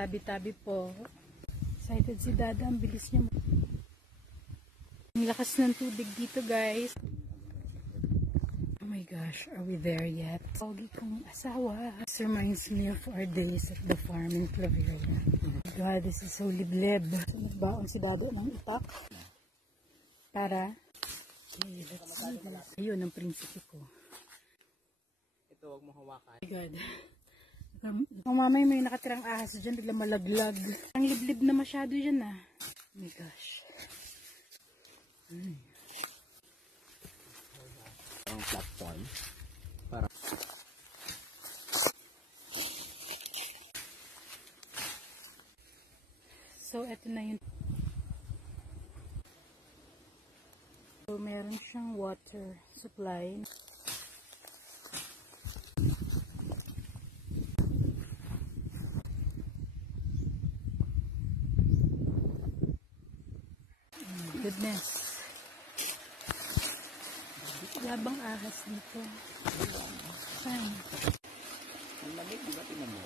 tabi-tabi po. Excited si Dada, ang bilis niya. Ang lakas ng tubig dito, guys. Oh my gosh, are we there yet? Pogi kong asawa. This reminds me of our days at the farm in Claveria. God, this is so liblib. So, nagbaon si Dada ng itak. Para, okay, let's see this. Ayun, ang prinsipe ko. Ito, huwag mo hawakan. Oh my God. Kung mamay may nakatirang ahas dyan, biglang malaglag. Ang liblib na masyado dyan ah. Oh my gosh. Ang platform. Para. So, eto na yun. So, meron siyang water supply. Goodness. Labang ahas dito. Saan? Ang lamig, di ba? Tingnan mo.